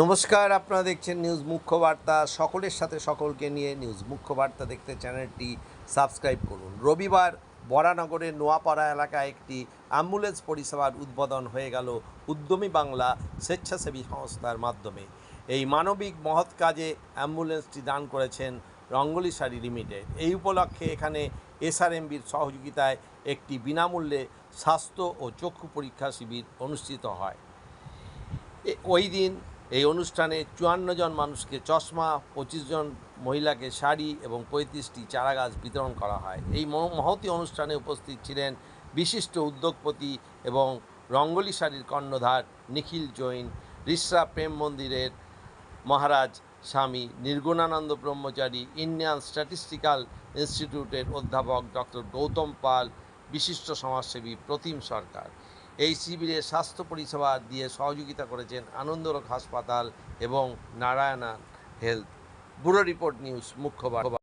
নমস্কার, আপনারা দেখছেন নিউজ মুখ্য বার্তা। সকলের সাথে সকলকে নিয়ে নিউজ মুখ্য বার্তা দেখতে চ্যানেলটি সাবস্ক্রাইব করুন। রবিবার বরানগরের নোয়াপাড়া এলাকায় একটি অ্যাম্বুলেন্স পরিষেবার উদ্বোধন হয়ে গেল উদ্যমী বাংলা স্বেচ্ছাসেবী সংস্থার মাধ্যমে। এই মানবিক মহৎ কাজে অ্যাম্বুলেন্সটি দান করেছেন রঙ্গলি শাড়ি লিমিটেড। এই উপলক্ষে এখানে এসআরএমবির সহযোগিতায় একটি বিনামূল্যে স্বাস্থ্য ও চক্ষু পরীক্ষা শিবির অনুষ্ঠিত হয়। ওই দিন এই অনুষ্ঠানে ৫৪ জন মানুষকে চশমা, ২৫ জন মহিলাকে শাড়ি এবং ৩৫টি চারাগাছ বিতরণ করা হয়। এই মহতী অনুষ্ঠানে উপস্থিত ছিলেন বিশিষ্ট উদ্যোগপতি এবং রঙ্গলি শাড়ির কর্ণধার নিখিল জৈন, রিসরা প্রেম মন্দিরের মহারাজ স্বামী নির্গুণানন্দ ব্রহ্মচারী, ইন্ডিয়ান স্ট্যাটিস্টিক্যাল ইনস্টিটিউটের অধ্যাপক ডক্টর গৌতম পাল, বিশিষ্ট সমাজসেবী প্রতিম সরকার। এই শিবিরে স্বাস্থ্য পরিষেবা দিয়ে সহযোগিতা করেছেন আনন্দরোগ হাসপাতাল এবং Narayana health. Bureau report, news মুখ্য বার্তা।